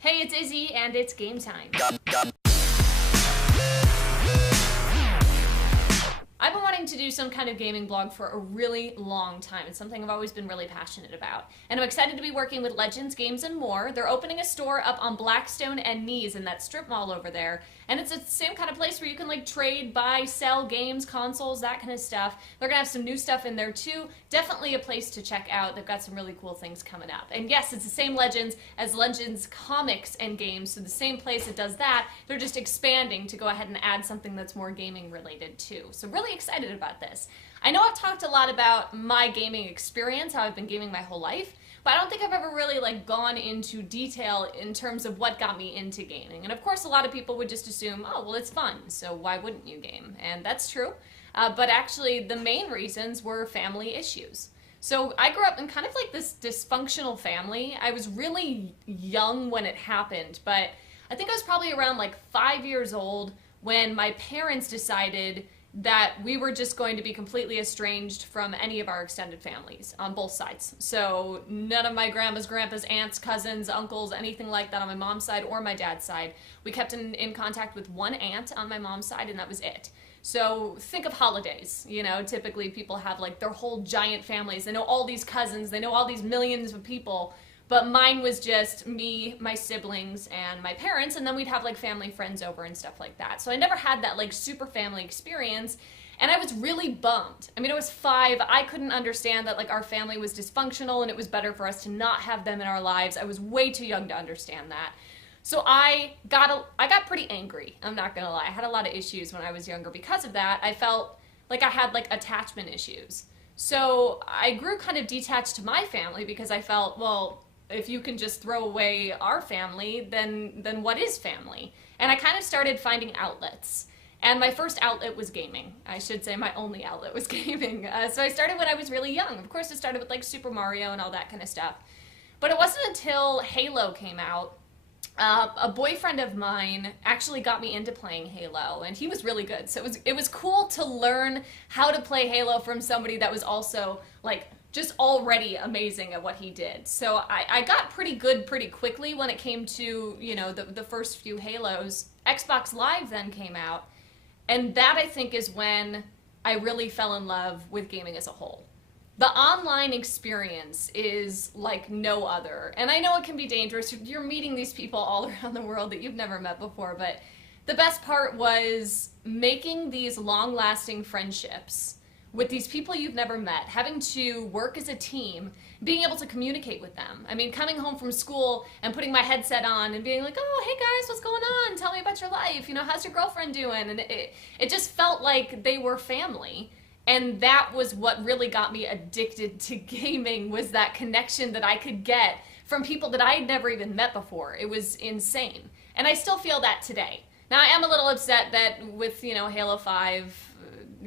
Hey, it's Izzy, and it's game time. I've been wanting to do some kind of gaming blog for a really long time. It's something I've always been really passionate about. And I'm excited to be working with Legends Games and More. They're opening a store up on Blackstone and Knees in that strip mall over there. And it's the same kind of place where you can like trade, buy, sell games, consoles, that kind of stuff. They're gonna have some new stuff in there too. Definitely a place to check out. They've got some really cool things coming up. And yes, it's the same Legends as Legends comics and games. So the same place that does that, they're just expanding to go ahead and add something that's more gaming related too. So really excited about this. I know I've talked a lot about my gaming experience, how I've been gaming my whole life, but I don't think I've ever really gone into detail in terms of what got me into gaming. And of course a lot of people would just assume, oh well, it's fun, so why wouldn't you game? And that's true, but actually the main reasons were family issues. So I grew up in kind of like this dysfunctional family. I was really young when it happened, but I think I was probably around like 5 years old when my parents decided that we were just going to be completely estranged from any of our extended families on both sides. So none of my grandma's, grandpa's, aunts, cousins, uncles, anything like that on my mom's side or my dad's side. We kept in contact with one aunt on my mom's side, and that was it. So think of holidays, you know, typically people have like their whole giant families. They know all these cousins, they know all these millions of people. But mine was just me, my siblings, and my parents, and then we'd have like family friends over and stuff like that. So I never had that like super family experience, and I was really bummed. I mean, I was 5, I couldn't understand that like our family was dysfunctional and it was better for us to not have them in our lives. I was way too young to understand that. So I got pretty angry, I'm not gonna lie. I had a lot of issues when I was younger because of that. I felt like I had like attachment issues. So I grew kind of detached to my family because I felt, well, if you can just throw away our family, then what is family? And I kind of started finding outlets. And my first outlet was gaming. I should say my only outlet was gaming. So I started when I was really young. Of course, it started with like Super Mario and all that kind of stuff. But it wasn't until Halo came out, a boyfriend of mine actually got me into playing Halo, and he was really good. So it was cool to learn how to play Halo from somebody that was also like just already amazing at what he did. So I got pretty good pretty quickly when it came to, you know, the first few Halos. Xbox Live then came out, and that I think is when I really fell in love with gaming as a whole. The online experience is like no other, and I know it can be dangerous. You're meeting these people all around the world that you've never met before, but the best part was making these long-lasting friendships with these people you've never met, having to work as a team, being able to communicate with them. I mean, coming home from school and putting my headset on and being like, oh, hey guys, what's going on? Tell me about your life. You know, how's your girlfriend doing? And it just felt like they were family. And that was what really got me addicted to gaming, was that connection that I could get from people that I had never even met before. It was insane. And I still feel that today. Now, I am a little upset that with, you know, Halo 5,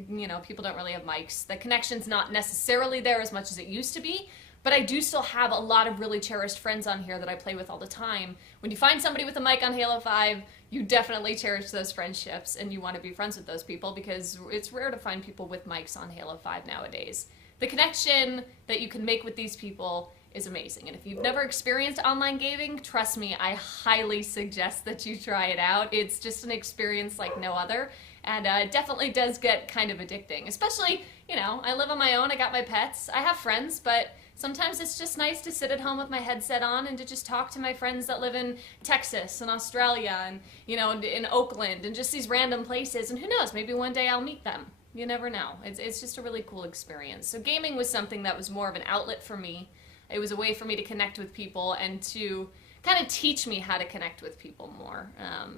you know, people don't really have mics. The connection's not necessarily there as much as it used to be, but I do still have a lot of really cherished friends on here that I play with all the time. When you find somebody with a mic on Halo 5, you definitely cherish those friendships and you want to be friends with those people because it's rare to find people with mics on Halo 5 nowadays. The connection that you can make with these people is amazing. And if you've never experienced online gaming, trust me, I highly suggest that you try it out. It's just an experience like no other. And it definitely does get kind of addicting. Especially, you know, I live on my own, I got my pets, I have friends, but sometimes it's just nice to sit at home with my headset on and to just talk to my friends that live in Texas and Australia and, you know, in Oakland and just these random places. And who knows, maybe one day I'll meet them. You never know. It's just a really cool experience. So gaming was something that was more of an outlet for me. It was a way for me to connect with people and to kind of teach me how to connect with people more.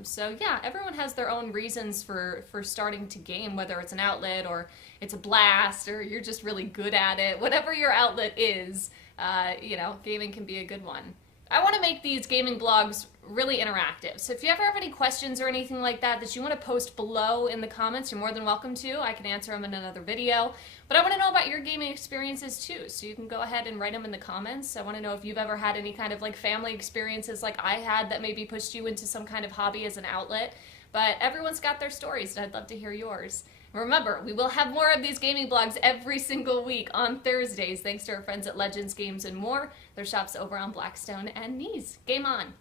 So yeah, everyone has their own reasons for starting to game, whether it's an outlet or it's a blast or you're just really good at it. Whatever your outlet is, you know, gaming can be a good one. I want to make these gaming blogs really interactive. So if you ever have any questions or anything like that that you want to post below in the comments, you're more than welcome to. I can answer them in another video. But I want to know about your gaming experiences too, so you can go ahead and write them in the comments. I want to know if you've ever had any kind of like family experiences like I had that maybe pushed you into some kind of hobby as an outlet. But everyone's got their stories, and I'd love to hear yours. Remember, we will have more of these gaming blogs every single week on Thursdays, thanks to our friends at Legends Games and More. Their shop's over on Blackstone and Knees. Game on!